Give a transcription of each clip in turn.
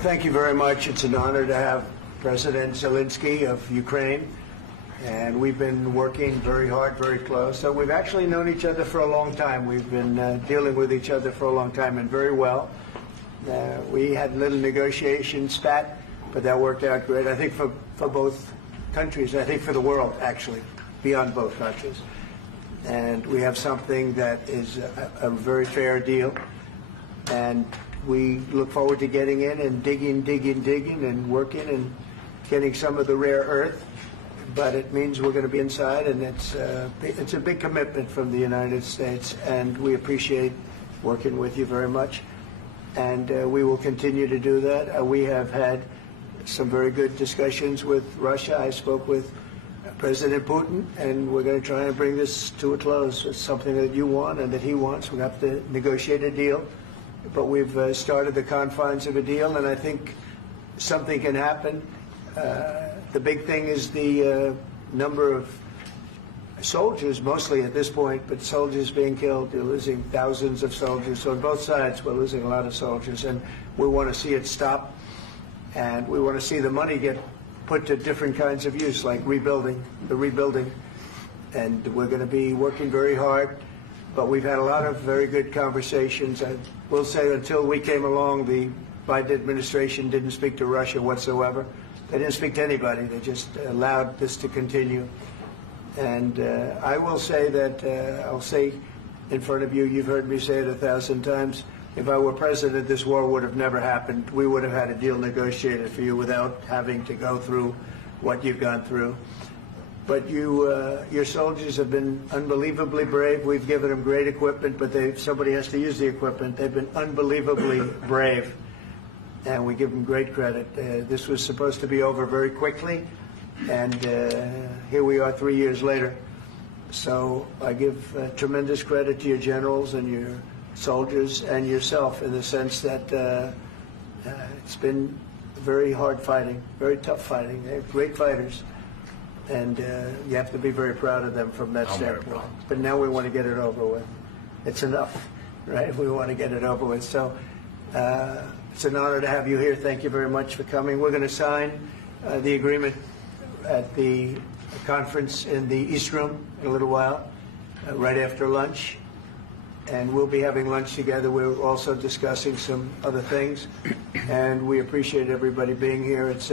Well, thank you very much. It's an honor to have President Zelensky of Ukraine, and we've been working very hard, very close. So we've actually known each other for a long time. We've been dealing with each other for a long time, and very well. We had a little negotiation spat, but that worked out great. I think for both countries, I think for the world, actually, beyond both countries. And we have something that is a very fair deal. And we look forward to getting in and digging and working and getting some of the rare earth. But it means we're going to be inside, and it's a big commitment from the United States, and we appreciate working with you very much. And we will continue to do that. We have had some very good discussions with Russia. I spoke with President Putin, and we're going to try and bring this to a close. It's something that you want and that he wants. We have to negotiate a deal. But we've started the confines of a deal, and I think something can happen. The big thing is the number of soldiers, mostly at this point, but soldiers being killed. They're losing thousands of soldiers. So on both sides, we're losing a lot of soldiers, and we want to see it stop. And we want to see the money get put to different kinds of use, like rebuilding. And we're going to be working very hard. But we've had a lot of very good conversations. I will say until we came along, the Biden administration didn't speak to Russia whatsoever. They didn't speak to anybody. They just allowed this to continue. And I will say that, I'll say in front of you, you've heard me say it 1,000 times, if I were president, this war would have never happened. We would have had a deal negotiated for you without having to go through what you've gone through. But your soldiers have been unbelievably brave. We've given them great equipment, but somebody has to use the equipment. They've been unbelievably brave, and we give them great credit. This was supposed to be over very quickly, and here we are 3 years later. So I give tremendous credit to your generals and your soldiers and yourself in the sense that it's been very hard fighting, very tough fighting. They're great fighters. And you have to be very proud of them from that standpoint. But now we want to get it over with. It's enough, right? We want to get it over with. So it's an honor to have you here. Thank you very much for coming. We're going to sign the agreement at the conference in the East Room in a little while, right after lunch. And we'll be having lunch together. We're also discussing some other things. And we appreciate everybody being here. It's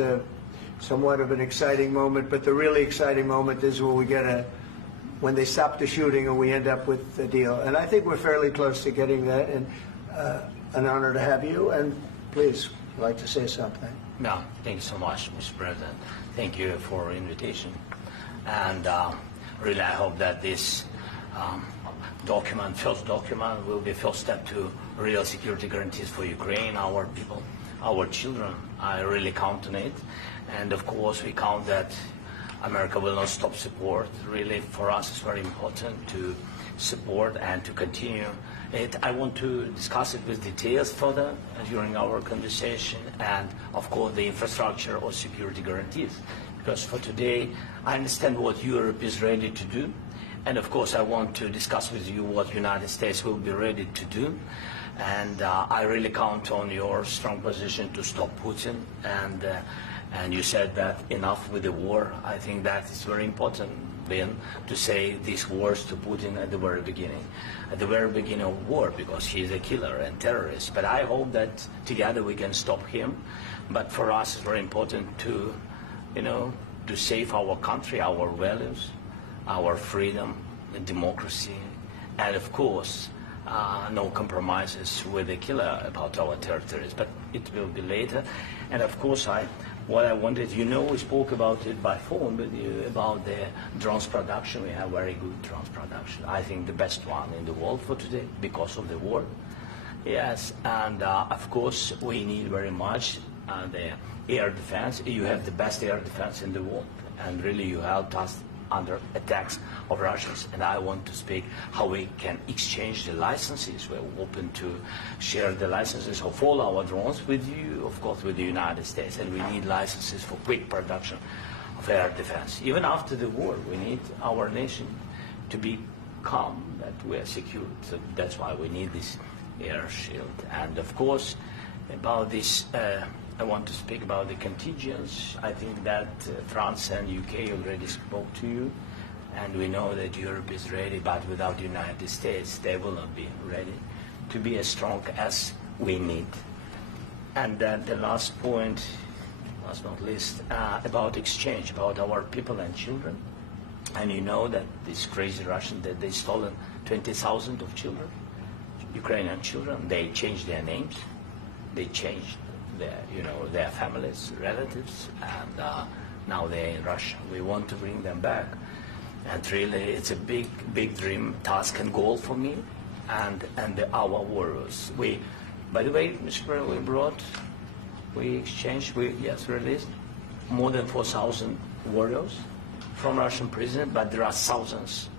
somewhat of an exciting moment, but the really exciting moment is when they stop the shooting and we end up with a deal. And I think we're fairly close to getting that, and an honor to have you. And please, I'd like to say something. No, thank you so much, Mr. President. Thank you for the invitation. And really, I hope that this first document, will be first step to real security guarantees for Ukraine, our people, our children. I really count on it. And of course, we count that America will not stop support. Really, for us, it's very important to support and to continue it. I want to discuss it with details further during our conversation, and of course, the infrastructure or security guarantees. Because for today, I understand what Europe is ready to do. And of course, I want to discuss with you what the United States will be ready to do. And I really count on your strong position to stop Putin. And you said that enough with the war. I think that is very important, Ben, to say these words to Putin at the very beginning of war, because he is a killer and terrorist. But I hope that together we can stop him. But for us, it's very important to, to save our country, our values, our freedom and democracy, and of course, no compromises with the killer about our territories. But it will be later. And of course, what I wanted, we spoke about it by phone with you about the drones production. We have very good drones production. I think the best one in the world for today because of the war. Yes, and of course, we need very much the air defense. You have the best air defense in the world, and really you helped us under attacks of Russians. And I want to speak how we can exchange the licenses. We're open to share the licenses of all our drones with you, of course, with the United States. And we need licenses for quick production of air defense. Even after the war, we need our nation to be calm, that we are secure. So that's why we need this air shield. And of course, about this I want to speak about the contingents. I think that France and UK already spoke to you, and we know that Europe is ready, but without the United States, they will not be ready to be as strong as we need. And then the last point, last not least, about exchange, about our people and children. And you know that these crazy Russians, that they stolen 20,000 of children, Ukrainian children. They changed their names, they changed their families, relatives, and now they're in Russia. We want to bring them back. And really, it's a big dream, task and goal for me and our warriors. By the way, Mr. President, we exchanged, released more than 4,000 warriors from Russian prison, but there are thousands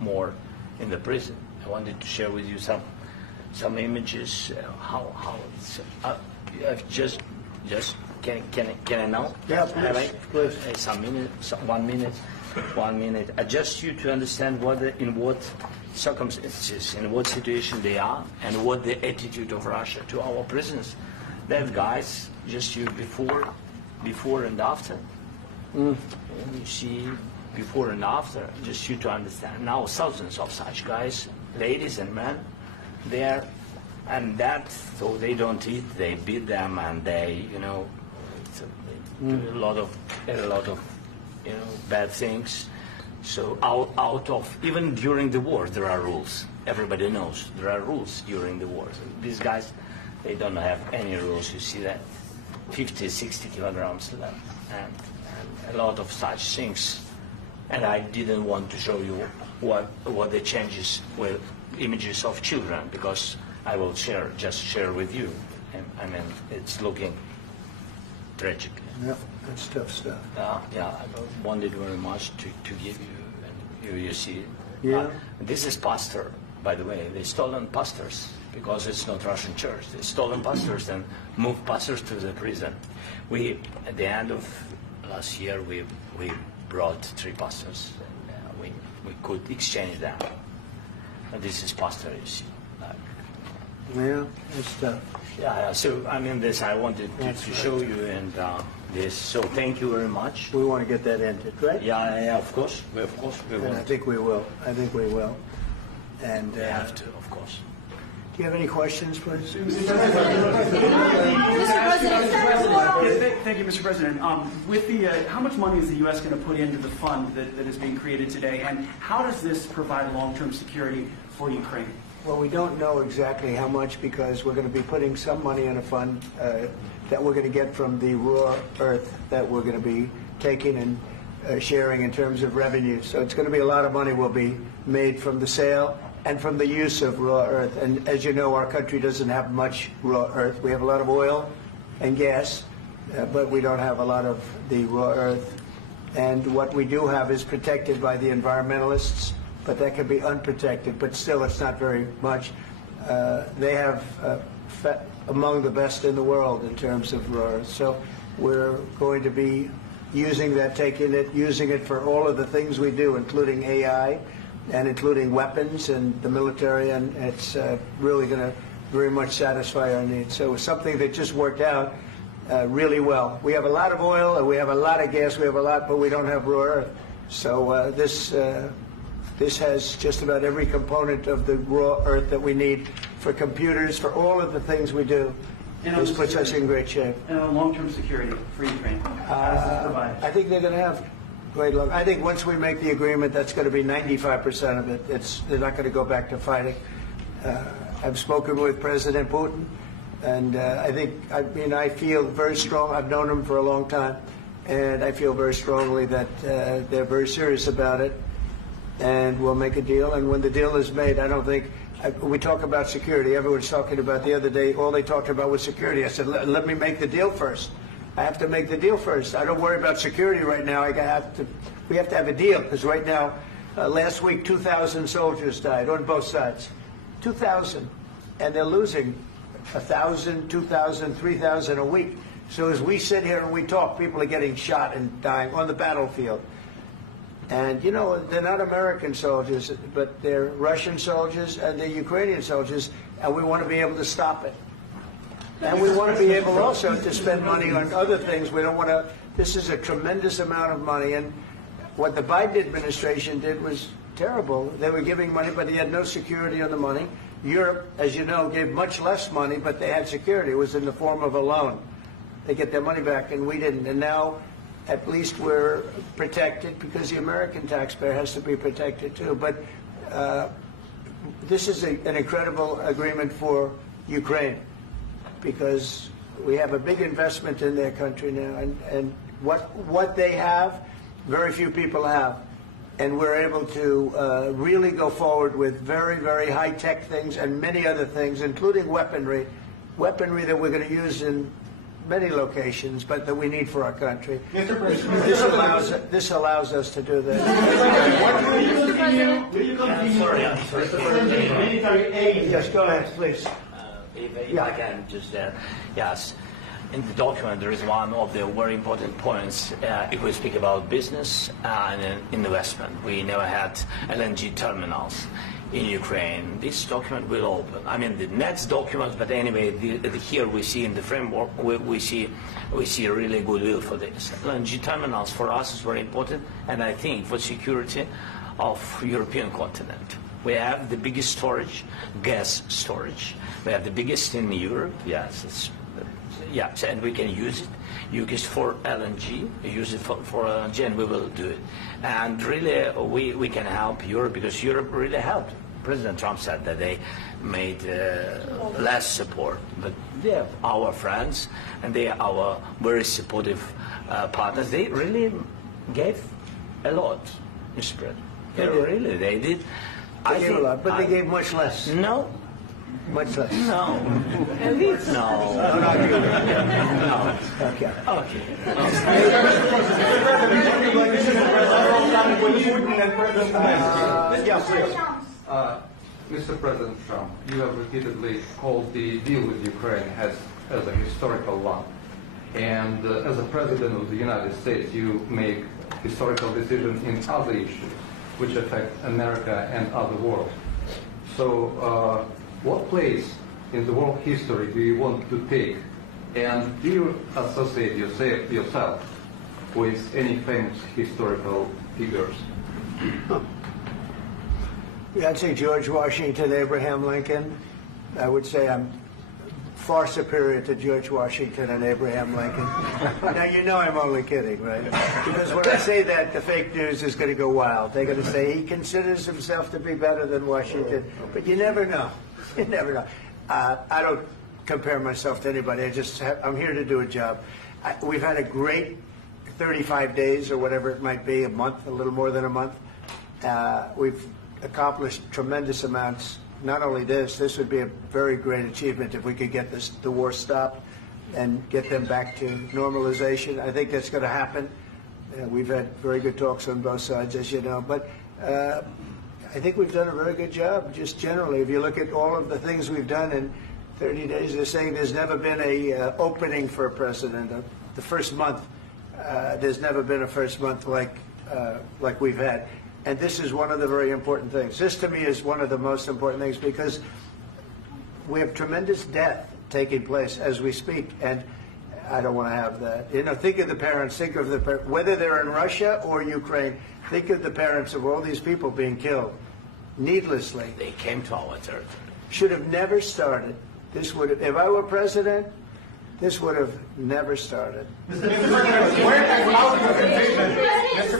more in the prison. I wanted to share with you some images. How it's just can I now? Yeah, please. One minute. Just you to understand in what circumstances, in what situation they are, and what the attitude of Russia to our prisoners. That guys, just you before and after. You see before and after, just you to understand. Now thousands of such guys, ladies and men, there, and that, so they don't eat, they beat them, and they, do a lot of bad things. So out of, even during the war, there are rules. Everybody knows there are rules during the war. So these guys, they don't have any rules. You see that 50, 60 kilograms left, and a lot of such things. And I didn't want to show you what the changes with images of children, because I will just share with you. And, I mean, it's looking tragic. Yeah, that's tough stuff. Yeah, I wanted very much to give you, and you see. Yeah. This is pastor, by the way. They stolen pastors because it's not Russian church. They stolen pastors and moved pastors to the prison. At the end of last year, we brought 3 pastors, and we could exchange them. And this is pastor, you see. Yeah, that's tough. Yeah. So I mean, this I wanted to show you, and this. So thank you very much. We want to get that ended, right? Yeah, of course. We And will. I think we will. And We have to, of course. do you have any questions, please? Thank you, Mr. President. With the, how much money is the U.S. going to put into the fund that is being created today, and how does this provide long-term security for Ukraine? Well, we don't know exactly how much, because we're going to be putting some money in a fund that we're going to get from the raw earth that we're going to be taking and sharing in terms of revenue. So it's going to be a lot of money will be made from the sale and from the use of raw earth. And as you know, our country doesn't have much raw earth. We have a lot of oil and gas, but we don't have a lot of the raw earth. And what we do have is protected by the environmentalists, but that can be unprotected, but still it's not very much. They have among the best in the world in terms of raw earth. So we're going to be using that, using it for all of the things we do, including AI and including weapons and the military, and it's really going to very much satisfy our needs. So it's something that just worked out really well. We have a lot of oil, and we have a lot of gas, we have a lot, but we don't have raw earth. So this has just about every component of the raw earth that we need for computers, for all of the things we do. This puts us in great shape. And on long-term security for Ukraine, how does this provide? I think they're going to have great luck. I think once we make the agreement, that's going to be 95% of it. They're not going to go back to fighting. I've spoken with President Putin, and I feel very strong. I've known him for a long time, and I feel very strongly that they're very serious about it. And we'll make a deal. And when the deal is made, I don't think we talk about security. Everyone's talking about the other day. All they talked about was security. I said, let me make the deal first. I have to make the deal first. I don't worry about security right now. We have to have a deal, because right now, last week, 2,000 soldiers died on both sides. 2,000, and they're losing 1,000, 2,000, 3,000 a week. So as we sit here and we talk, people are getting shot and dying on the battlefield. And, they're not American soldiers, but they're Russian soldiers and they're Ukrainian soldiers, and we want to be able to stop it. And we want to be able also to spend money on other things. We don't want to, this is a tremendous amount of money. And what the Biden administration did was terrible. They were giving money, but they had no security on the money. Europe, as you know, gave much less money, but they had security. It was in the form of a loan. They get their money back, and we didn't. And now, at least we're protected because the American taxpayer has to be protected too. But this is an incredible agreement for Ukraine because we have a big investment in their country now, and what they have, very few people have. And we're able to really go forward with very, very high-tech things and many other things, including weaponry that we're going to use in many locations, but that we need for our country. Mr. President, This allows us to do that. will you continue Sorry. sending military aid? Yes, go ahead, please. If I can just yes. In the document, there is one of the very important points. If we speak about business and investment, we never had LNG terminals in Ukraine. This document will open. I mean, the next document, but anyway, here we see in the framework, we see really goodwill for this. LNG terminals for us is very important, and I think for security of European continent. We have the biggest storage, gas storage. We have the biggest in Europe. Yes, yes, and we can use it. Use it for LNG. Use it for LNG, and we will do it. And really, we can help Europe because Europe really helped. President Trump said that they made less support, but they are our friends and they are our very supportive partners. They really gave a lot, Mr. President. They did. They gave a lot, but they gave much less. No. Much less. No. No. No, not you. No. Okay. Okay. Mr. President Trump, you have repeatedly called the deal with Ukraine as a historical one. And as a President of the United States, you make historical decisions in other issues which affect America and other world. So what place in the world history do you want to take? And do you associate yourself with any famous historical figures? Yeah, I'd say George Washington, Abraham Lincoln. I would say I'm far superior to George Washington and Abraham Lincoln. Now, you know I'm only kidding, right? Because when I say that, the fake news is going to go wild. They're going to say he considers himself to be better than Washington. But you never know. You never know. I don't compare myself to anybody. I'm here to do a job. We've had a great 35 days or whatever it might be, a month, a little more than a month. We've accomplished tremendous amounts. Not only this would be a very great achievement if we could get the war stopped and get them back to normalization. I think that's going to happen. We've had very good talks on both sides, as you know. But I think we've done a very good job, just generally. If you look at all of the things we've done in 30 days, they're saying there's never been a opening for a president. The first month, there's never been a first month like we've had. And this is one of the very important things. This, to me, is one of the most important things because we have tremendous death taking place as we speak, and I don't want to have that. You know, think of the parents, whether they're in Russia or Ukraine, think of the parents of all these people being killed needlessly. They came to our territory. Should have never started. This would have, if I were president, this would have never started. Mr.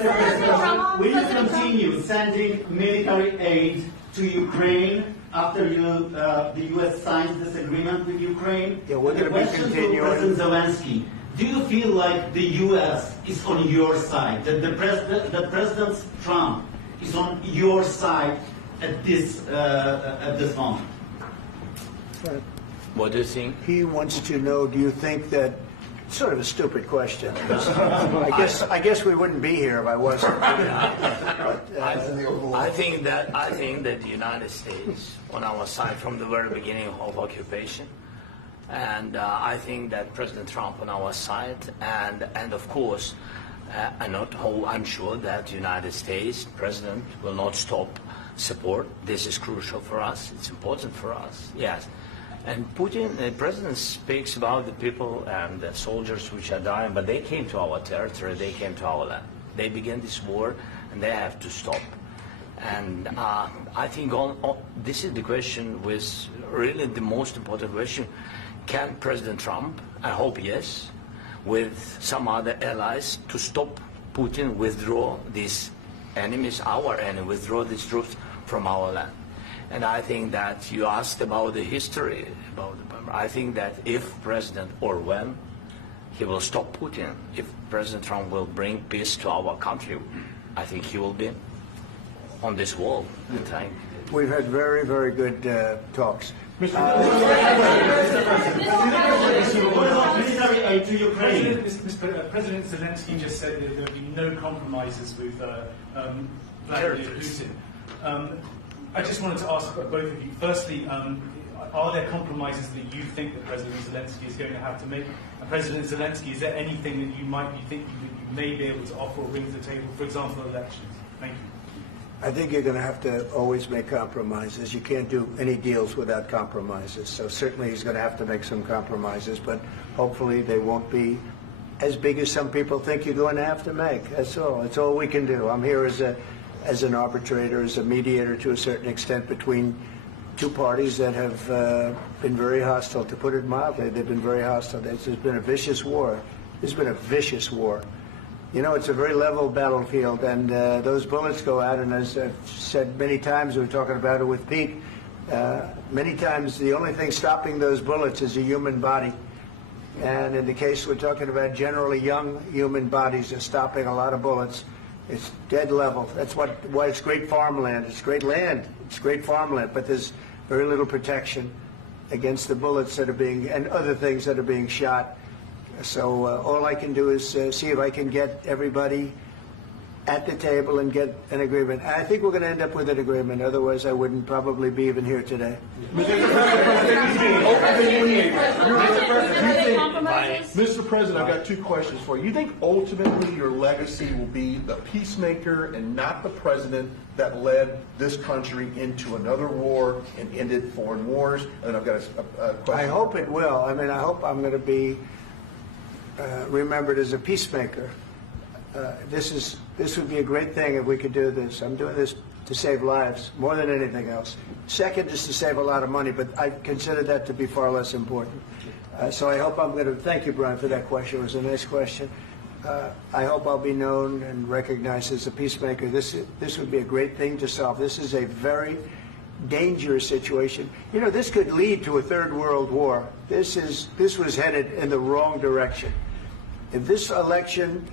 President, will you continue sending military aid to Ukraine after the U.S. signs this agreement with Ukraine? Yeah, we're going to be continuing. President Zelensky, do you feel like the U.S. is on your side, that the President Trump is on your side at this moment? What do you think? He wants to know, do you think that, sort of a stupid question. I guess we wouldn't be here if I wasn't. I think that the United States on our side from the very beginning of occupation, and I think that President Trump on our side, and of course, I'm sure that the United States President will not stop support. This is crucial for us. It's important for us. Yes. And Putin, the president speaks about the people and the soldiers which are dying, but they came to our territory, they came to our land. They began this war, and they have to stop. And I think this is the question, with really the most important question. Can President Trump, I hope yes, with some other allies, to stop Putin, withdraw these enemies, our enemy, withdraw these troops from our land? And I think that you asked about the history, I think that if President, or when, he will stop Putin, if President Trump will bring peace to our country, I think he will be on this wall. We've had very, very good talks. Military aid to Ukraine. President Zelensky just said that there would be no compromises with Vladimir Putin. I just wanted to ask both of you, firstly, are there compromises that you think that President Zelensky is going to have to make? And President Zelensky, is there anything that you might be thinking that you may be able to offer or bring to the table, for example, elections? Thank you. I think you're going to have to always make compromises. You can't do any deals without compromises. So certainly he's going to have to make some compromises, but hopefully they won't be as big as some people think you're going to have to make. That's all. That's all we can do. I'm here as an arbitrator, as a mediator to a certain extent between two parties that have been very hostile, to put it mildly. They've been very hostile. There's been a vicious war. There's been a vicious war. You know, it's a very level battlefield, and those bullets go out, and as I've said many times, we were talking about it with Pete, many times the only thing stopping those bullets is a human body. And in the case we're talking about, generally young human bodies are stopping a lot of bullets. It's dead level. That's why it's great farmland. It's great land. It's great farmland, but there's very little protection against the bullets that are being, and other things that are being shot. So all I can do is see if I can get everybody at the table and get an agreement. I think we're going to end up with an agreement. Otherwise, I wouldn't probably be even here today. Mr. President, I've got two questions for you. You think ultimately your legacy will be the peacemaker and not the president that led this country into another war and ended foreign wars? And I've got a question. I hope it will. I mean, I hope I'm going to be remembered as a peacemaker. This would be a great thing if we could do this. I'm doing this to save lives more than anything else. Second is to save a lot of money, but I consider that to be far less important. So I hope I'm going to thank you, Brian, for that question. It was a nice question. I hope I'll be known and recognized as a peacemaker. This would be a great thing to solve. This is a very dangerous situation. You know, this could lead to a third world war. This was headed in the wrong direction. If this election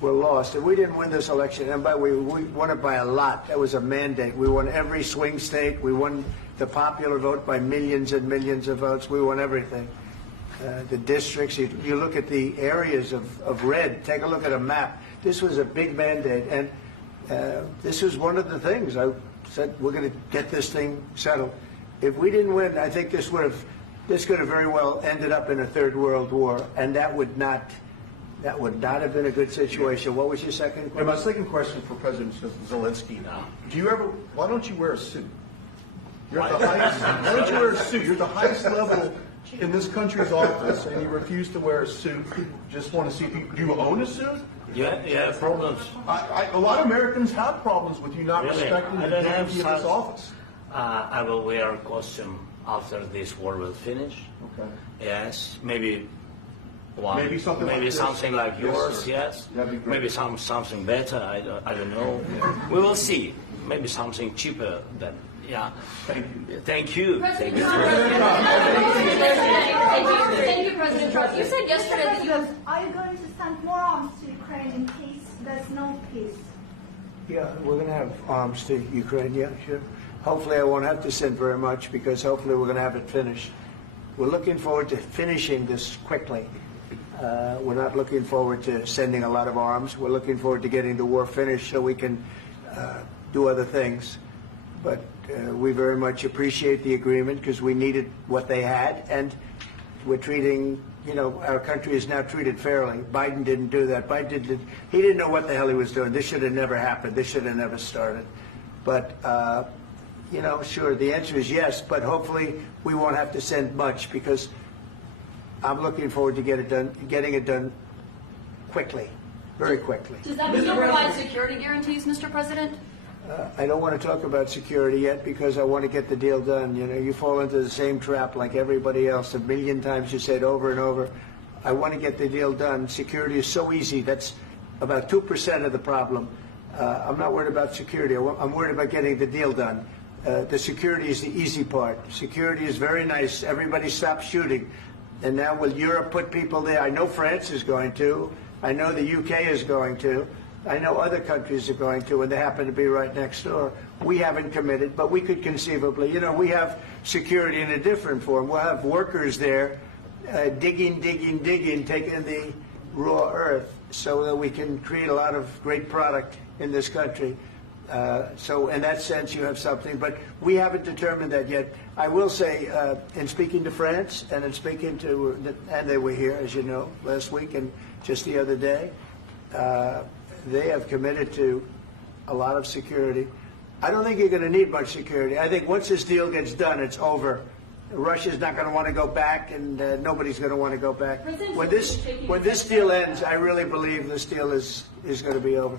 were lost, if we didn't win this election, and by the way, we won it by a lot. That was a mandate. We won every swing state. We won the popular vote by millions and millions of votes. We won everything. The districts, you look at the areas of red, take a look at a map. This was a big mandate, and this was one of the things. I said, we're going to get this thing settled. If we didn't win, I think this could have very well ended up in a third world war, and that would not have been a good situation. What was your second question? And my second question for President Zelensky. Why don't you wear a suit? You're at the highest, why don't you wear a suit? You're at the highest level in this country's office, and you refuse to wear a suit. Just want to see if do you own a suit? Yeah, problems. A lot of Americans have problems with you not respecting the dignity of this office. I will wear a costume after this war will finish. Okay. Yes, maybe one. Maybe something like this. Something like yours. Yes. That'd be great. Maybe something better. I don't know. We will see. Maybe something cheaper than. Yeah. Thank you. Thank you. Thank you, President Trump. You said yesterday that you Are you going to send more arms to Ukraine in case there's no peace? Yeah, we're going to have arms to Ukraine, yeah, sure. Hopefully I won't have to send very much, because hopefully we're going to have it finished. We're looking forward to finishing this quickly. We're not looking forward to sending a lot of arms. We're looking forward to getting the war finished so we can do other things. But we very much appreciate the agreement, because we needed what they had, and we're treating, you know, our country is now treated fairly. Biden didn't do that. He didn't know what the hell he was doing. This should have never happened. This should have never started. But sure, the answer is yes, but hopefully we won't have to send much because I'm looking forward to getting it done quickly, very quickly. Does that still provide security guarantees, Mr. President? I don't want to talk about security yet because I want to get the deal done. You fall into the same trap like everybody else. 1,000,000 times you say it over and over. I want to get the deal done. Security is so easy. That's about 2% of the problem. I'm not worried about security. I'm worried about getting the deal done. The security is the easy part. Security is very nice. Everybody stops shooting. And now will Europe put people there? I know France is going to. I know the UK is going to. I know other countries are going to, and they happen to be right next door. We haven't committed, but we could conceivably. We have security in a different form. We'll have workers there digging, taking the raw earth so that we can create a lot of great product in this country. So in that sense, you have something, but we haven't determined that yet. I will say, in speaking to France and in speaking to, and they were here, as you know, last week and just the other day, they have committed to a lot of security. I don't think you're going to need much security. I think once this deal gets done, it's over. Russia's not going to want to go back, and nobody's going to want to go back. When this deal ends, I really believe this deal is going to be over.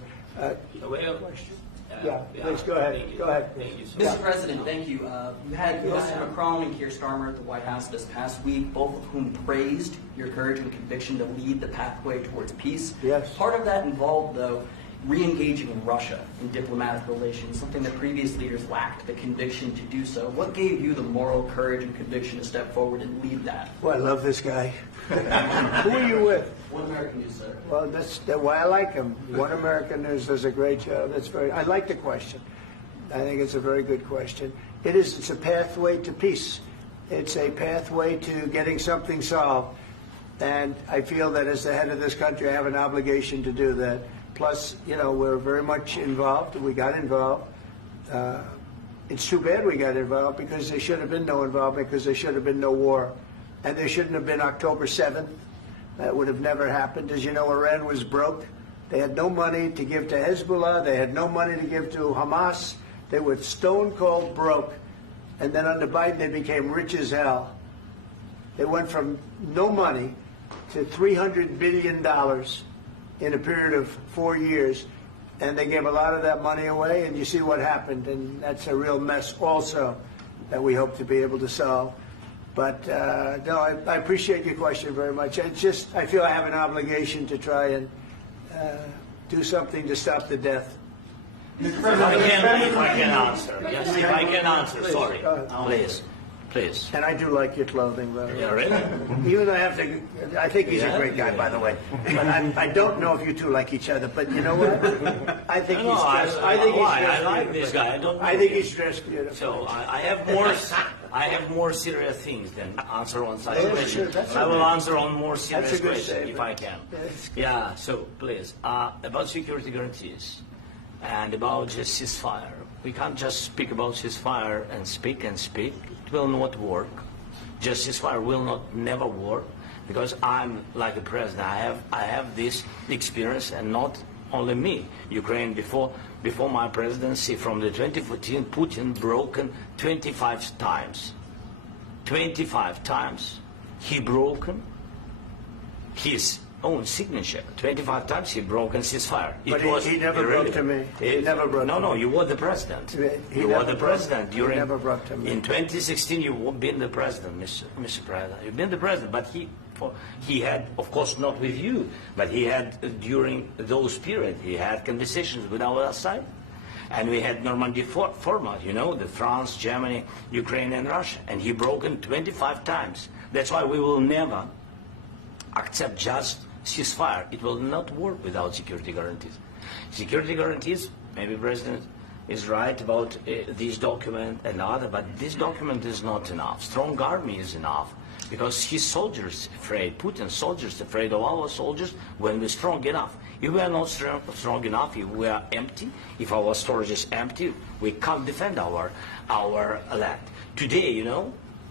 Yeah, please go ahead. Go ahead. Mr. President, thank you. You had Mr. Macron and Keir Starmer at the White House this past week, both of whom praised your courage and conviction to lead the pathway towards peace. Yes. Part of that involved, though, re-engaging Russia in diplomatic relations, something that previous leaders lacked the conviction to do so. What gave you the moral courage and conviction to step forward and lead that? Well, I love this guy. Who are you with? One American News, sir. Well, that's why I like him. One American News does a great job. I like the question. I think it's a very good question. It's a pathway to peace. It's a pathway to getting something solved. And I feel that as the head of this country, I have an obligation to do that. Plus, we're very much involved. We got involved. It's too bad we got involved because there should have been no involvement because there should have been no war. And there shouldn't have been October 7th. That would have never happened. As you know, Iran was broke. They had no money to give to Hezbollah. They had no money to give to Hamas. They were stone cold broke. And then under Biden, they became rich as hell. They went from no money to $300 billion in a period of 4 years. And they gave a lot of that money away. And you see what happened. And that's a real mess also that we hope to be able to solve. But no, I appreciate your question very much. I feel I have an obligation to try and do something to stop the death. If I can answer. Yes, if I can answer. Sorry. Please. And I do like your clothing, by the way. Yeah, really? Even though I think he's a great guy, by the way. But I don't know if you two like each other. But you know what? I think he's dressed. I like this guy. I think he's dressed beautiful. So I have more serious things than answer on such question. Sure, I will answer on more serious questions statement. if I can. Yeah. So please, about security guarantees and about just ceasefire. We can't just speak about ceasefire and speak. It will not work. Just ceasefire will never work because I'm like the president. I have this experience, and not only me. Ukraine before my presidency, from the 2014, Putin broken 25 times. 25 times he broken his own signature. 25 times he broken ceasefire. But he never broke to me. He never broke to me. No, you were the president. You were the president during. He never broke to me. In 2016, you've been the president, Mr. President. You've been the president, but he had, of course, not with you, but he had during those periods. He had conversations with our side, and we had Normandy format. The France, Germany, Ukraine, and Russia, and he broken 25 times. That's why we will never accept just ceasefire. It will not work without security guarantees. Security guarantees, maybe President is right about this document and other, but this document is not enough. Strong army is enough because his soldiers afraid, Putin's soldiers afraid of our soldiers when we're strong enough. If we are not strong enough, if we are empty, if our storage is empty, we can't defend our land. Today,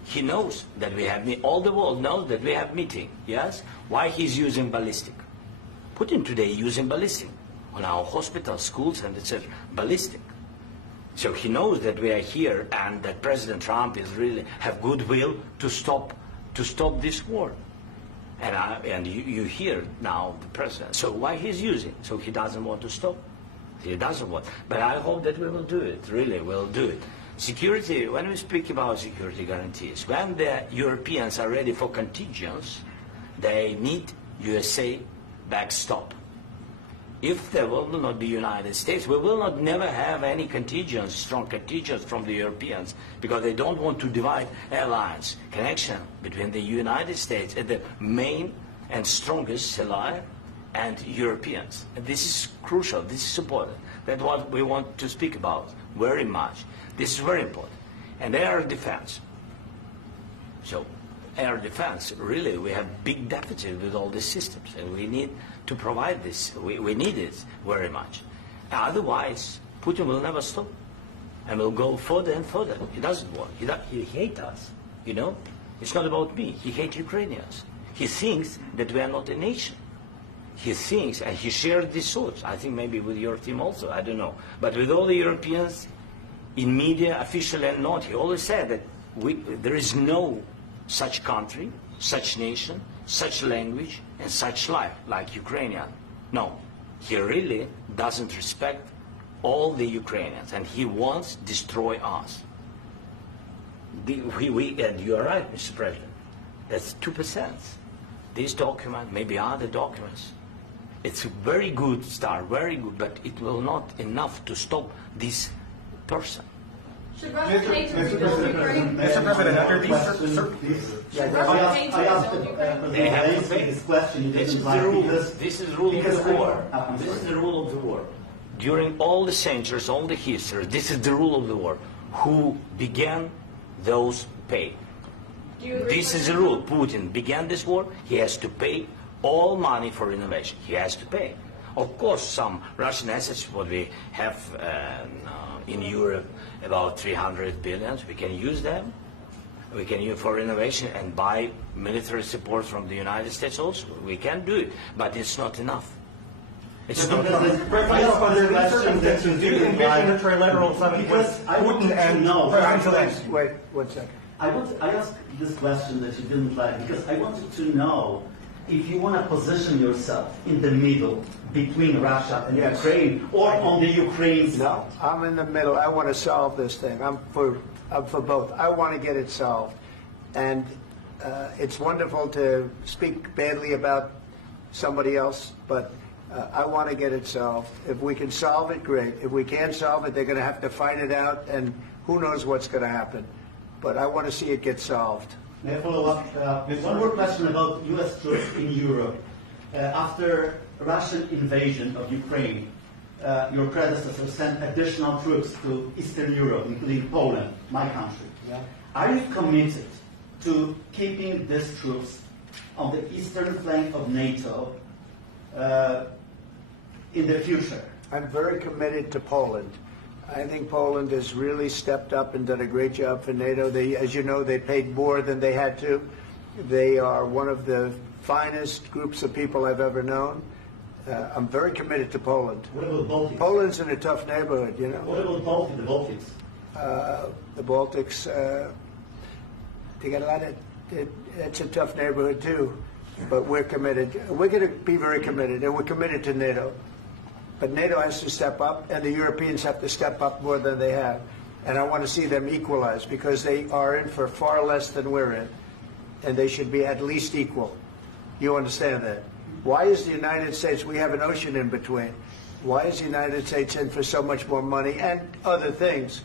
he knows that we have, all the world knows that we have meeting, yes? Why he's using ballistic? Putin today using ballistic on our hospitals, schools, and etc. Ballistic. So he knows that we are here and that President Trump is really have goodwill to stop this war. And you hear now the president. So why he's using? So he doesn't want to stop. He doesn't want. But I hope that we will do it. Really, we'll do it. Security. When we speak about security guarantees, when the Europeans are ready for contingents, they need USA backstop. If there will not be United States, we will not never have any contingents, strong contingents from the Europeans, because they don't want to divide alliance, connection between the United States and the main and strongest ally and Europeans. And this is crucial, this is important. That's what we want to speak about very much. This is very important. And air defense. So air defense, really, we have big deficit with all these systems, and we need to provide this. We need it very much. Otherwise, Putin will never stop, and will go further and further. He doesn't want. He hates us, you know? It's not about me. He hates Ukrainians. He thinks that we are not a nation. He thinks, and he shared these thoughts, I think maybe with your team also, I don't know. But with all the Europeans, in media, officially and not, he always said that there is no such country, such nation, such language, and such life like Ukrainian. No, he really doesn't respect all the Ukrainians, and he wants to destroy us. And you are right, Mr. President. That's 2%. This document, maybe other documents, it's a very good start, very good, but it will not enough to stop this person. Should Russia pay to rebuild Ukraine? Mr. President, under these I asked Zelensky this question. This is the rule. This is the rule of the war. This is the rule of the war. During all the centuries, all the history, this is the rule of the war. Who began, those pay. This is the rule. Putin began this war. He has to pay all money for innovation. He has to pay. Of course, some Russian assets, what we have in Europe, about 300 billion, we can use them. We can use for innovation and buy military support from the United States also. We can do it, but it's not enough. It's not enough. Do you envision a trilateral summit with Putin and President Zelensky? Wait 1 second. I asked this question that you didn't like because I wanted to know if you want to position yourself in the middle between Russia and Yes. Ukraine or on the Ukraine side. No, I'm in the middle. I want to solve this thing. I'm for both. I want to get it solved. And it's wonderful to speak badly about somebody else, but I want to get it solved. If we can solve it, great. If we can't solve it, they're going to have to fight it out, and who knows what's going to happen. But I want to see it get solved. May I follow up with one more question about U.S. troops in Europe? After Russian invasion of Ukraine, your predecessor sent additional troops to Eastern Europe, including Poland, my country. Yeah. Are you committed to keeping these troops on the eastern flank of NATO in the future? I'm very committed to Poland. I think Poland has really stepped up and done a great job for NATO. They, as you know, they paid more than they had to. They are one of the finest groups of people I've ever known. I'm very committed to Poland. What about Baltics? Poland's in a tough neighborhood, you know. What about the Baltics? The Baltics, they got a lot of, it's a tough neighborhood too. But we're committed. We're going to be very committed, and we're committed to NATO. But NATO has to step up, and the Europeans have to step up more than they have. And I want to see them equalize, because they are in for far less than we're in. And they should be at least equal. You understand that? Why is the United States, we have an ocean in between. Why is the United States in for so much more money and other things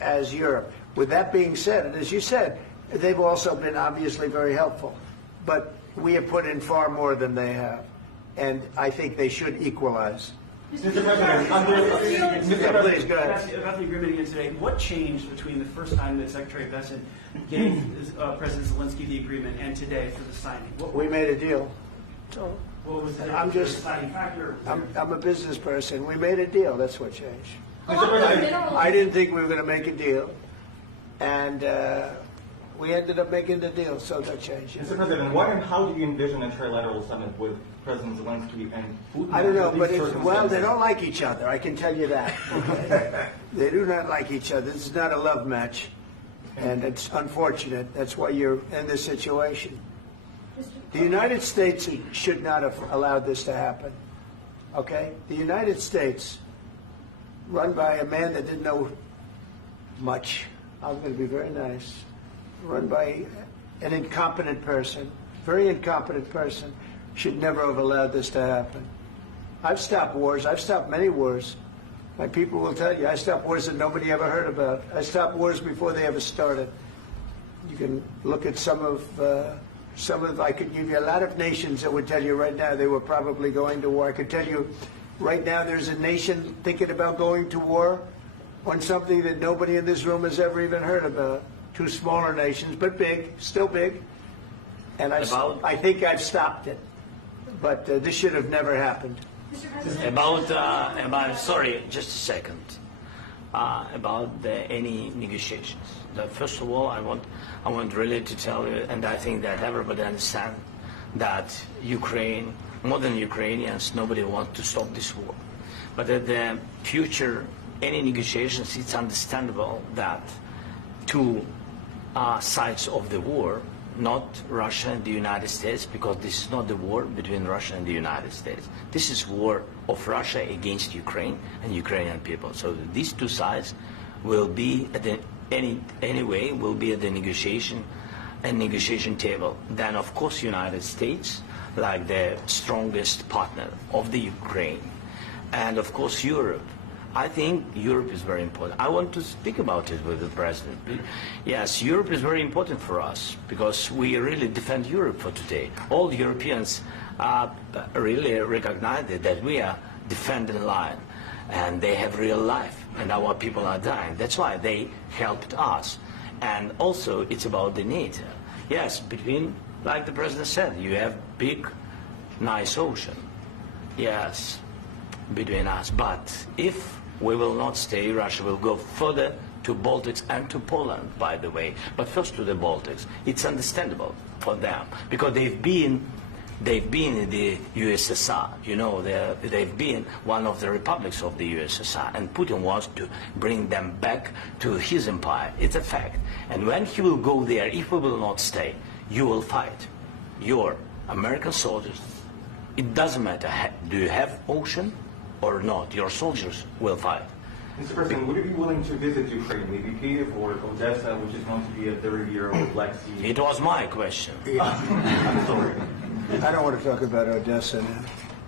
as Europe? With that being said, and as you said, they've also been obviously very helpful. But we have put in far more than they have. And I think they should equalize. Mr. President, Please, go ahead. about the agreement again today, what changed between the first time that Secretary Bessent gave President Zelensky the agreement and today for the signing? We made a deal. So What was the I'm just, deciding factor? I'm a business person. We made a deal. That's what changed. Along with minerals. I didn't think we were going to make a deal. And We ended up making the deal, so no change. Mr. President, what and how do you envision a trilateral summit with President Zelensky and Putin? I don't know, under but these well, they circumstances? don't like each other. I can tell you that. Okay? They do not like each other. This is not a love match, and it's unfortunate. That's why you're in this situation. The United States should not have allowed this to happen. Okay? The United States, run by a man that didn't know much. I'm going to be very nice. Run by an incompetent person, very incompetent person, should never have allowed this to happen. I've stopped wars. I've stopped many wars. My people will tell you, I stopped wars that nobody ever heard about. I stopped wars before they ever started. You can look at some of, I could give you a lot of nations that would tell you right now they were probably going to war. I could tell you right now there's a nation thinking about going to war on something that nobody in this room has ever even heard about. Two smaller nations, but big, still big. And I think I've stopped it. But this should have never happened. Sorry, just a second. About any negotiations. First of all, I want really to tell you, and I think that everybody understands that Ukraine, more than Ukrainians, nobody wants to stop this war. But at the future, any negotiations, it's understandable that two sides of the war, not Russia and the United States, because this is not the war between Russia and the United States. This is war of Russia against Ukraine and Ukrainian people. So these two sides will be at the anyway will be at the negotiation table. Then of course United States, like the strongest partner of the Ukraine, and of course Europe. I think Europe is very important. I want to speak about it with the President. Yes, Europe is very important for us because we really defend Europe for today. All Europeans really recognize that we are defending line and they have real life and our people are dying. That's why they helped us. And also it's about the NATO. Yes, between, like the President said, you have big, nice ocean. Yes, between us. But if we will not stay, Russia will go further to Baltics and to Poland, by the way. But first to the Baltics. It's understandable for them because they've been in the USSR. You know, they've been one of the republics of the USSR, and Putin wants to bring them back to his empire. It's a fact. And when he will go there, if we will not stay, you will fight. Your American soldiers, it doesn't matter, do you have ocean or not, your soldiers will fight. Mr. President, would you be willing to visit Ukraine, maybe Kiev or Odessa, which is going to be at the riviera or Black Sea? It was my question. I'm sorry. I don't want to talk about Odessa now.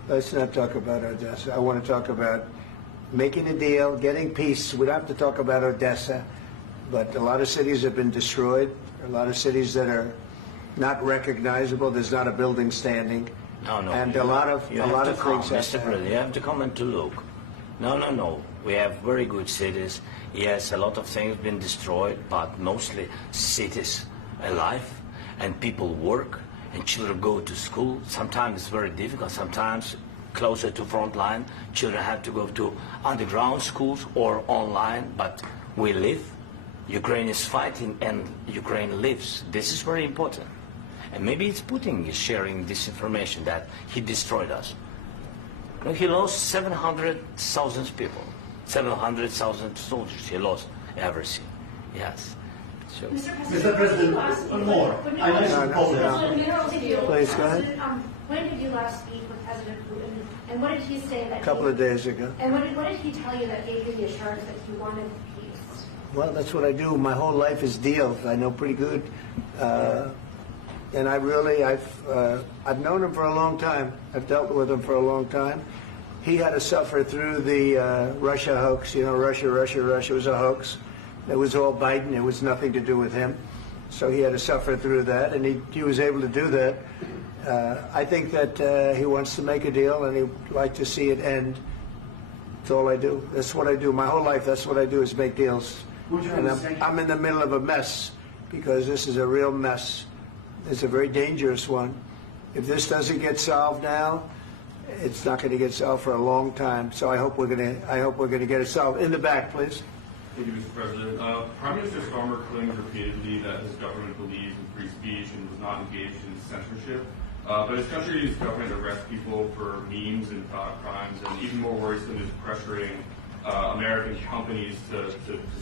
Let's not talk about Odessa. I want to talk about making a deal, getting peace. We don't have to talk about Odessa, but a lot of cities have been destroyed. A lot of cities that are not recognizable. There's not a building standing. No. And a lot of things Mr. President, you have to come and to look. No. We have very good cities. Yes, a lot of things have been destroyed, but mostly cities alive, and people work, and children go to school. Sometimes it's very difficult. Sometimes closer to front line, children have to go to underground schools or online, but we live. Ukraine is fighting, and Ukraine lives. This is very important. And maybe it's Putin is sharing this information that he destroyed us. You know, he lost 700,000 people, 700,000 soldiers. He lost everything. Yes. So. Mr. President, one more. I mentioned Poland. Please, go ahead. When did you last speak with President Putin, and what did he say that? A couple of days ago. And what did he tell you that gave you the assurance that he wanted peace? Well, that's what I do. My whole life is deals. I know pretty good. And I've known him for a long time. I've dealt with him for a long time. He had to suffer through the Russia hoax. You know, Russia was a hoax. It was all Biden. It was nothing to do with him. So he had to suffer through that, and he was able to do that. I think that he wants to make a deal, and he'd like to see it end. That's all I do. That's what I do. My whole life, that's what I do is make deals. And I'm in the middle of a mess because this is a real mess. It's a very dangerous one. If this doesn't get solved now, it's not going to get solved for a long time. So I hope we're going to get it solved. In the back, please. Thank you, Mr. President. Prime Minister Starmer claims repeatedly that his government believes in free speech and was not engaged in censorship. But his country's government arrests people for memes and thought crimes, and even more worrisome is pressuring American companies to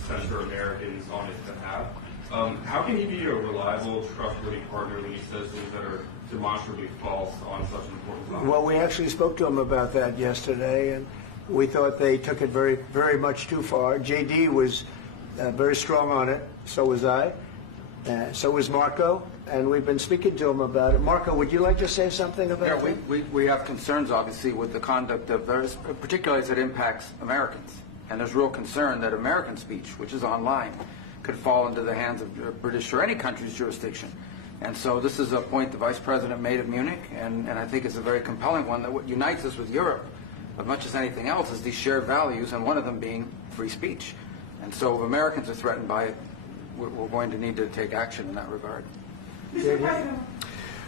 censor Americans on his behalf. How can he be a reliable, trustworthy partner when he says things that are demonstrably false on such an important topic? Well, we actually spoke to him about that yesterday, and we thought they took it very, very much too far. JD was very strong on it. So was I. So was Marco. And we've been speaking to him about it. Marco, would you like to say something about that? We have concerns, obviously, with the conduct of those, particularly as it impacts Americans. And there's real concern that American speech, which is online, could fall into the hands of British or any country's jurisdiction. And so this is a point the Vice President made at Munich, and I think it's a very compelling one, that what unites us with Europe, as much as anything else, is these shared values, and one of them being free speech. And so if Americans are threatened by it, we're going to need to take action in that regard. Mr. President.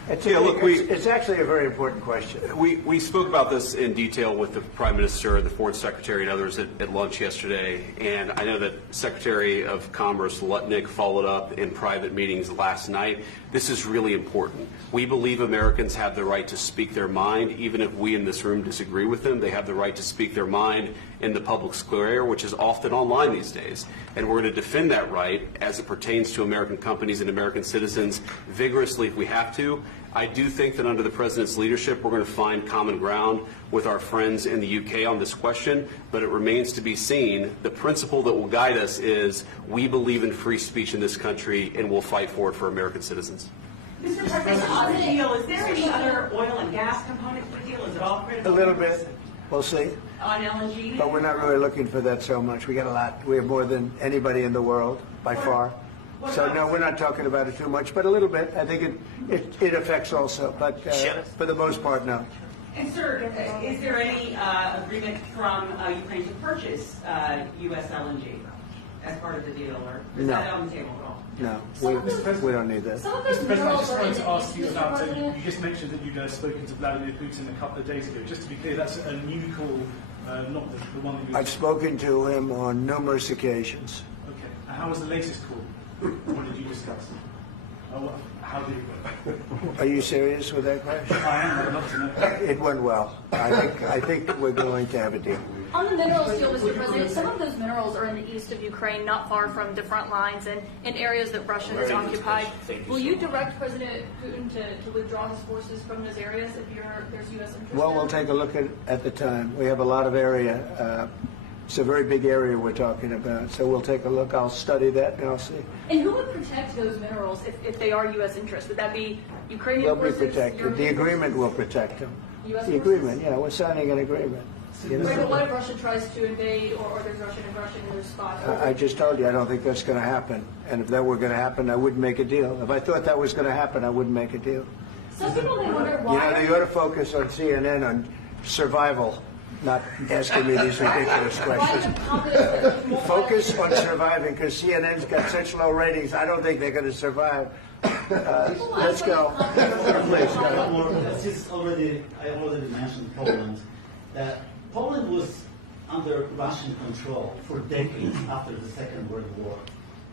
It's actually a very important question. We spoke about this in detail with the Prime Minister, the Foreign Secretary, and others at lunch yesterday, and I know that Secretary of Commerce Lutnick followed up in private meetings last night. This is really important. We believe Americans have the right to speak their mind, even if we in this room disagree with them. They have the right to speak their mind in the public square, which is often online these days. And we're going to defend that right as it pertains to American companies and American citizens vigorously if we have to. I do think that under the President's leadership, we're going to find common ground with our friends in the UK on this question, but it remains to be seen. The principle that will guide us is we believe in free speech in this country, and we'll fight for it for American citizens. Mr. President, on the deal, is there any other oil and gas component to the deal? Is it all critical? A little bit. We'll see. On LNG? But we're not really looking for that so much. We got a lot. We have more than anybody in the world, by far. So no, we're not talking about it too much, but a little bit. I think it affects also, but for the most part, no. And sir, is there any agreement from Ukraine to purchase U.S. LNG as part of the deal, or is that on the table at all? No, we don't need that. Mr. President, I just wanted to ask you about, you just mentioned that you'd spoken to Vladimir Putin a couple of days ago. Just to be clear, that's a new call, not the one that you... I've spoken to him on numerous occasions. Okay. And how was the latest call? What did you discuss? How did it go? Are you serious with that question? I am. I'd love to know. It went well. I think we're going to have a deal. On the minerals deal, Mr. President, some of those minerals are in the east of Ukraine, not far from the front lines and in areas that Russia has occupied. Will you direct President Putin to withdraw his forces from those areas if there's U.S. interest? Well, we'll take a look at the time. We have a lot of area. It's a very big area we're talking about, so we'll take a look. I'll study that and I'll see. And who would protect those minerals if they are U.S. interests? Would that be Ukrainian They'll be forces? protected. The agreement will protect them. U.S. The agreement, yeah, we're signing an agreement. Right, but what if Russia tries to invade or there's Russian aggression in those spots? I just told you I don't think that's going to happen. And if that were going to happen, I wouldn't make a deal. If I thought that was going to happen, I wouldn't make a deal. Some people may wonder why. You ought to focus on CNN on survival, not asking me these ridiculous questions. Focus on surviving, because CNN's got such low ratings. I don't think they're going to survive. Let's go. Please go. I already mentioned Poland. Poland was under Russian control for decades after the Second World War.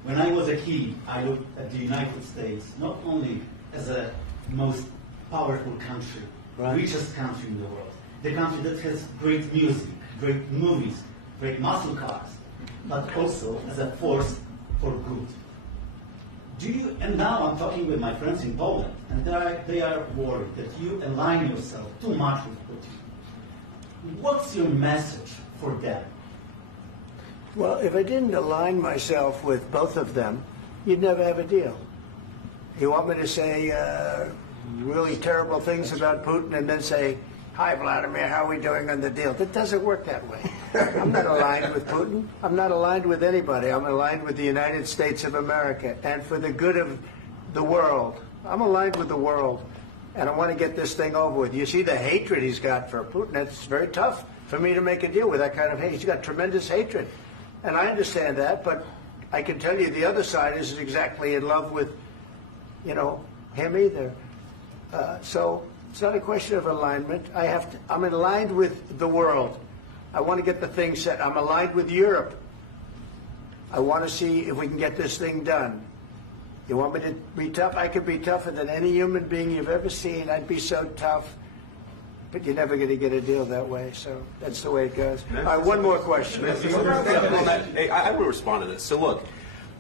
When I was a kid, I looked at the United States not only as a most powerful country, richest country in the world, the country that has great music, great movies, great muscle cars, but also as a force for good. And now I'm talking with my friends in Poland, and they are worried that you align yourself too much with Putin. What's your message for them? Well, if I didn't align myself with both of them, you'd never have a deal. You want me to say really terrible things about Putin and then say, "Hi, Vladimir, how are we doing on the deal?" That doesn't work that way. I'm not aligned with Putin. I'm not aligned with anybody. I'm aligned with the United States of America and for the good of the world. I'm aligned with the world, and I want to get this thing over with. You see the hatred he's got for Putin. It's very tough for me to make a deal with that kind of hate. He's got tremendous hatred, and I understand that, but I can tell you the other side isn't exactly in love with, him either. So it's not a question of alignment. I'm aligned with the world. I want to get the thing set. I'm aligned with Europe. I want to see if we can get this thing done. You want me to be tough? I could be tougher than any human being you've ever seen. I'd be so tough. But you're never going to get a deal that way, so that's the way it goes. All right, one more question. Hey, I want to respond to this. So look,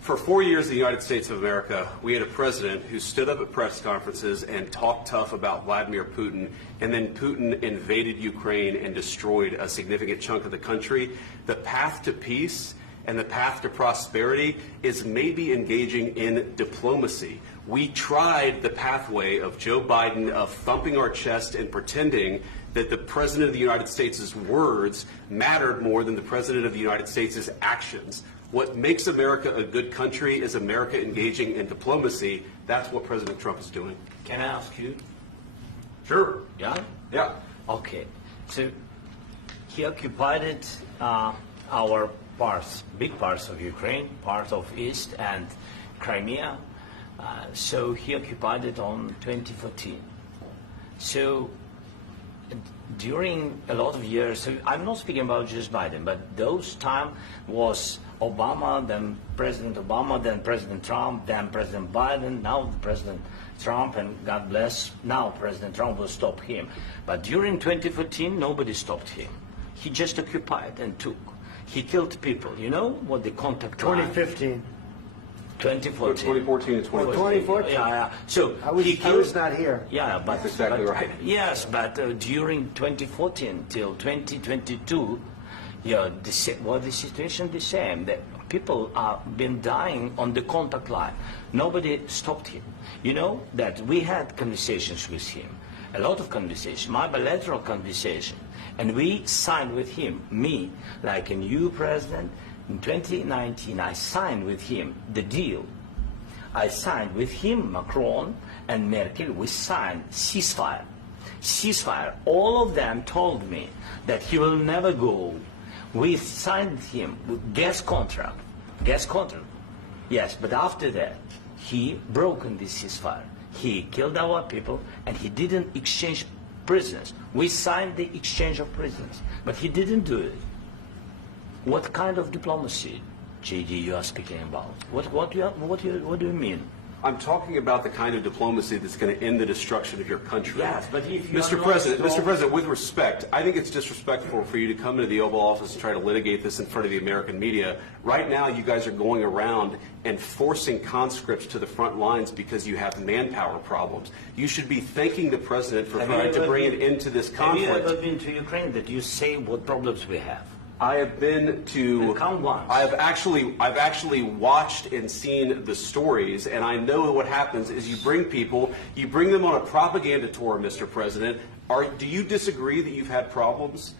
for 4 years in the United States of America, we had a president who stood up at press conferences and talked tough about Vladimir Putin, and then Putin invaded Ukraine and destroyed a significant chunk of the country. The path to peace and the path to prosperity is maybe engaging in diplomacy. We tried the pathway of Joe Biden of thumping our chest and pretending that the President of the United States' words mattered more than the President of the United States' actions. What makes America a good country is America engaging in diplomacy. That's what President Trump is doing. Can I ask you? Sure. Yeah? Yeah. Okay. So he occupied our parts, big parts of Ukraine, part of East and Crimea. So he occupied it on 2014. So during a lot of years, so I'm not speaking about just Biden, but those time was Obama, then President Obama, then President Trump, then President Biden, now President Trump, and God bless, now President Trump will stop him. But during 2014, nobody stopped him. He just occupied and took. He killed people. You know what the contact 2015. 2014. 2014 and 2014. 2014. Yeah. So I was not here. Yeah, but that's exactly right. Yes, but during 2014 till 2022, yeah, the situation the same. That people have been dying on the contact line. Nobody stopped him. You know that we had conversations with him, a lot of conversations, my bilateral conversation, and we signed with him. Me, like a new president. In 2019, I signed with him the deal. I signed with him, Macron and Merkel, we signed ceasefire. Ceasefire. All of them told me that he will never go. We signed him with gas contract. Gas contract. Yes, but after that, he broken this ceasefire. He killed our people and he didn't exchange prisoners. We signed the exchange of prisoners, but he didn't do it. What kind of diplomacy, JD, you are speaking about? What do you mean? I'm talking about the kind of diplomacy that's going to end the destruction of your country. Yes, but if you Mr. President, with respect, I think it's disrespectful for you to come into the Oval Office and try to litigate this in front of the American media. Right now, you guys are going around and forcing conscripts to the front lines because you have manpower problems. You should be thanking the President for trying to bring it into this conflict. Have you ever been to Ukraine that you say what problems we have? I have been to. Count once. I've actually watched and seen the stories, and I know what happens is you bring people, you bring them on a propaganda tour, Mr. President. Do you disagree that you've had problems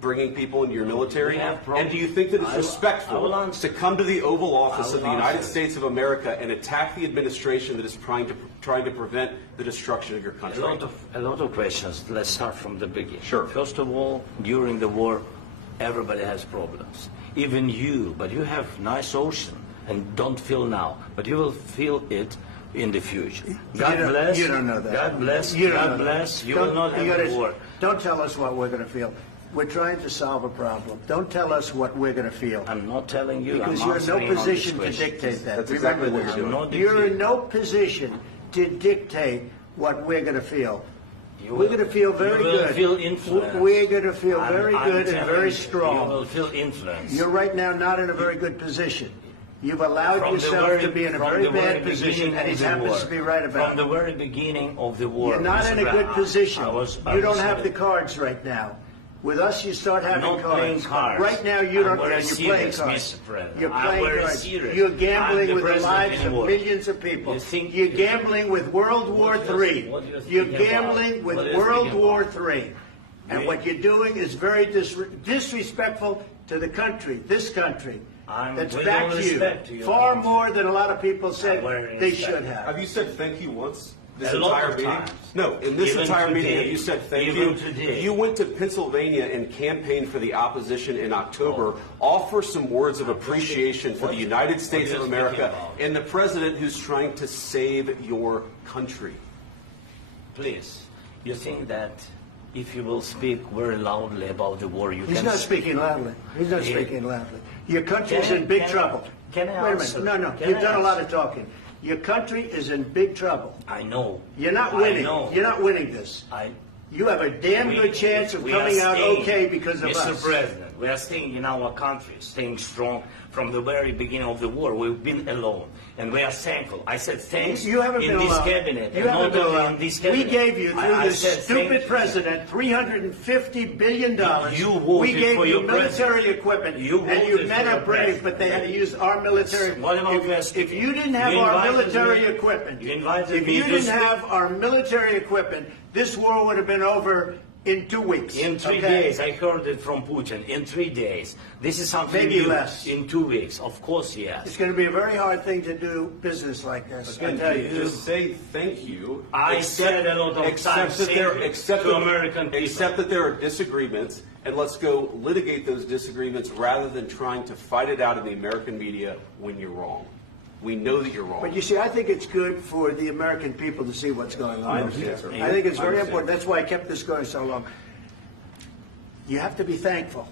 bringing people into your military? And do you think that it's respectful to come to the Oval Office of the United States of America and attack the administration that is trying to prevent the destruction of your country? A lot of questions. Let's start from the beginning. Sure. First of all, during the war, everybody has problems. Even you, but you have nice ocean and don't feel now, but you will feel it in the future. God bless. You don't know that. God bless. You don't God know bless. that. You will not have a war. Don't tell us what we're going to feel. We're trying to solve a problem. Don't tell us what we're going to feel. I'm not telling you. Because I'm you're in no answering on position this to question. dictate that. That's exactly what you're doing. You're in no position to dictate what we're going to feel. We're going to feel very good. Feel influence. We're going to feel very good and very strong. You will feel influence. You're right now not in a very good position. You've allowed yourself to be in a very bad position, and he happens to be right about it. From the very beginning of the war. You're not in a good position. You don't have the the cards right now. With us, you start having not cards. playing cards. Right now, you don't. I'm very You're playing serious, cards. Mr. President. You're I'm playing very cards. serious. You're gambling I'm with the president lives of anymore. millions of people. You think You're gambling with World War III. what you're You're thinking gambling about? with What you're World thinking War about? III. And what you're doing is very disrespectful to the country, this country, that's with all backed respect to you you, far I'm more than a lot of people said very they respect. should have. Have you said thank you once? This A lot entire of meeting? times. No, in this Even entire meeting, today. have you said thank Even you? today. You went to Pennsylvania and campaigned for the opposition in October. Offer some words of appreciation for the United States of America and the president who's trying to save your country. Please, you think that if you will speak very loudly about the war, you He's can... not speaking loudly. He's not speaking loudly. Your country's in big trouble. Can I Wait a answer? minute. No. Can You've I done a lot answer? of talking. Your country is in big trouble. I know. You're not I winning. know. You're not winning this. You have a damn good chance of coming out okay because of Mr. us. President, we are staying in our country, staying strong from the very beginning of the war. We've been alone, and we are thankful. I said thanks You haven't in been this alone. cabinet, You and haven't not been only alone. in this We cabinet. gave you, through I this said stupid thank you. president, $350 billion. You voted we gave for you your military president. equipment, You and you voted men for are your brave, president. but they had to use our military. What about West? If you didn't have You our invited military me- equipment, you invited if me you to didn't speak. have our military equipment, this war would have been over in 2 weeks. In 3 okay? days, I heard it from Putin. In 3 days, this is something Maybe new. less. In 2 weeks, of course, yes. It's going to be a very hard thing to do business like this. I tell you. Just say thank you. I said a lot of times that there, thank you except to that, American people. Except that there are disagreements, and let's go litigate those disagreements rather than trying to fight it out in the American media when you're wrong. We know that you're wrong. But you see, I think it's good for the American people to see what's going on. I understand, sir. I think it's I very understand. important. That's why I kept this going so long. You have to be thankful.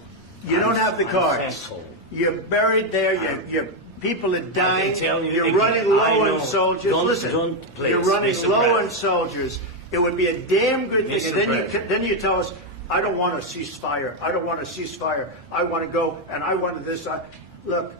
You don't have the I'm cards. thankful. You're buried there. Your people are dying. tell you You're again, running I low know. on soldiers. Don't- Listen, don't please, you're running Mr. low on President. soldiers. It would be a damn good thing. Mr. And President. then you tell us, I don't want a ceasefire. I don't want a ceasefire. I want to go, and I want this. Look,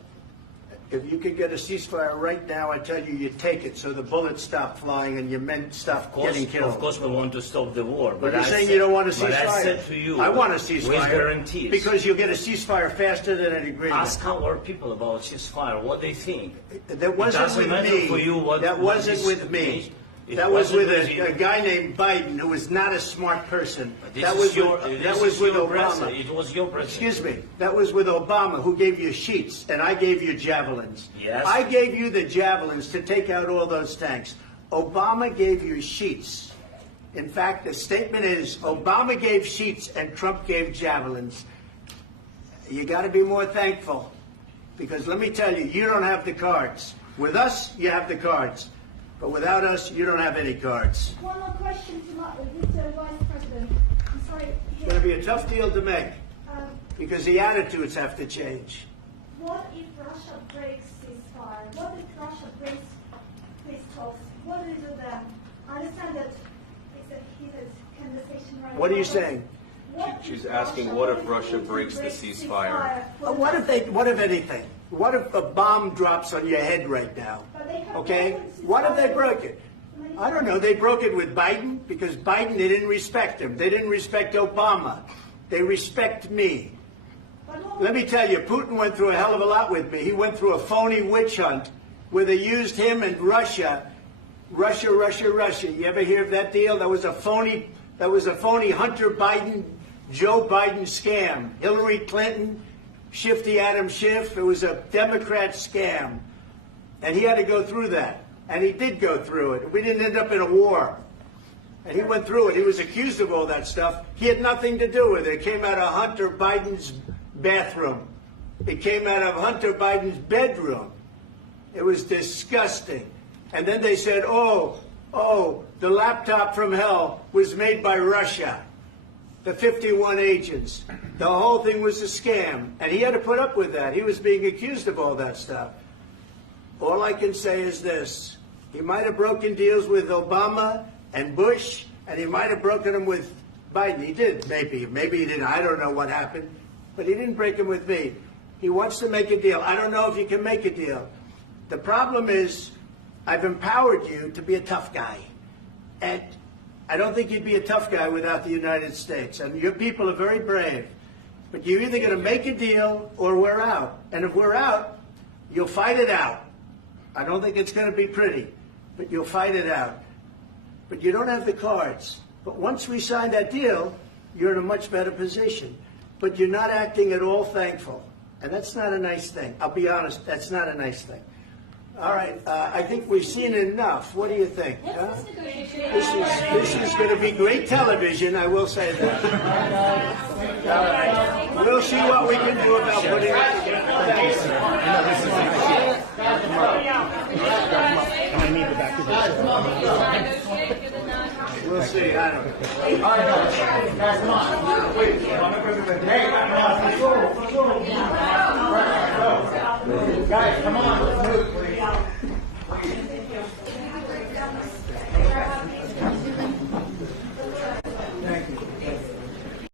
if you could get a ceasefire right now, I tell you, you take it so the bullets stop flying and your men stop getting killed. Of course, we want to stop the war. But you're I saying said- you don't want a ceasefire. But I said to you, I want a with ceasefire. guarantees. Because you'll get a ceasefire faster than an agreement. Ask our people about ceasefire, what they think. That wasn't it doesn't with matter me. for you what That what wasn't is- with me. It That was wasn't with you. a guy named Biden who was not a smart person. This That is was your- with, this that was is with your Obama. president. It was your president. Excuse me. That was with Obama, who gave you sheets, and I gave you javelins. Yes. I gave you the javelins to take out all those tanks. Obama gave you sheets. In fact, the statement is Obama gave sheets and Trump gave javelins. You got to be more thankful, because let me tell you, you don't have the cards. With us, you have the cards. But without us, you don't have any cards. One more question to Mr. Vice President. I'm sorry. It's going to be a tough deal to make, because the attitudes have to change. What if Russia breaks ceasefire? What if Russia breaks peace talks? What do you do then? I understand that it's a heated conversation right now. What are you saying? What She's if asking, Russia- what if if Russia Putin breaks the ceasefire? What if anything? What if a bomb drops on your head right now? But they have Okay? broken ceasefire. What if they broke it? I don't know. They broke it with Biden, because Biden, they didn't respect him. They didn't respect Obama. They respect me. Let me tell you, Putin went through a hell of a lot with me. He went through a phony witch hunt where they used him and Russia. Russia. You ever hear of that deal? That was a phony Hunter Biden, Joe Biden scam. Hillary Clinton, Shifty Adam Schiff. It was a Democrat scam. And he had to go through that. And he did go through it. We didn't end up in a war. And he went through it. He was accused of all that stuff. He had nothing to do with it. It came out of Hunter Biden's bathroom. It came out of Hunter Biden's bedroom. It was disgusting. And then they said, oh, the laptop from hell was made by Russia. The 51 agents. The whole thing was a scam. And he had to put up with that. He was being accused of all that stuff. All I can say is this. He might have broken deals with Obama and Bush, and he might have broken them with Biden. He did, maybe. Maybe he didn't. I don't know what happened. But he didn't break them with me. He wants to make a deal. I don't know if you can make a deal. The problem is, I've empowered you to be a tough guy. And I don't think you'd be a tough guy without the United States. And your people are very brave. But you're either going to make a deal or we're out. And if we're out, you'll fight it out. I don't think it's going to be pretty, but you'll fight it out. But you don't have the cards. But once we sign that deal, you're in a much better position. But you're not acting at all thankful. And that's not a nice thing. I'll be honest, that's not a nice thing. All right, I think we've seen enough. What do you think? Huh? This is going to be great television, I will say that. All right. We'll see what we can do about putting it together. Thank you, sir. I need the back of the We'll see. I don't know. Guys, Come on.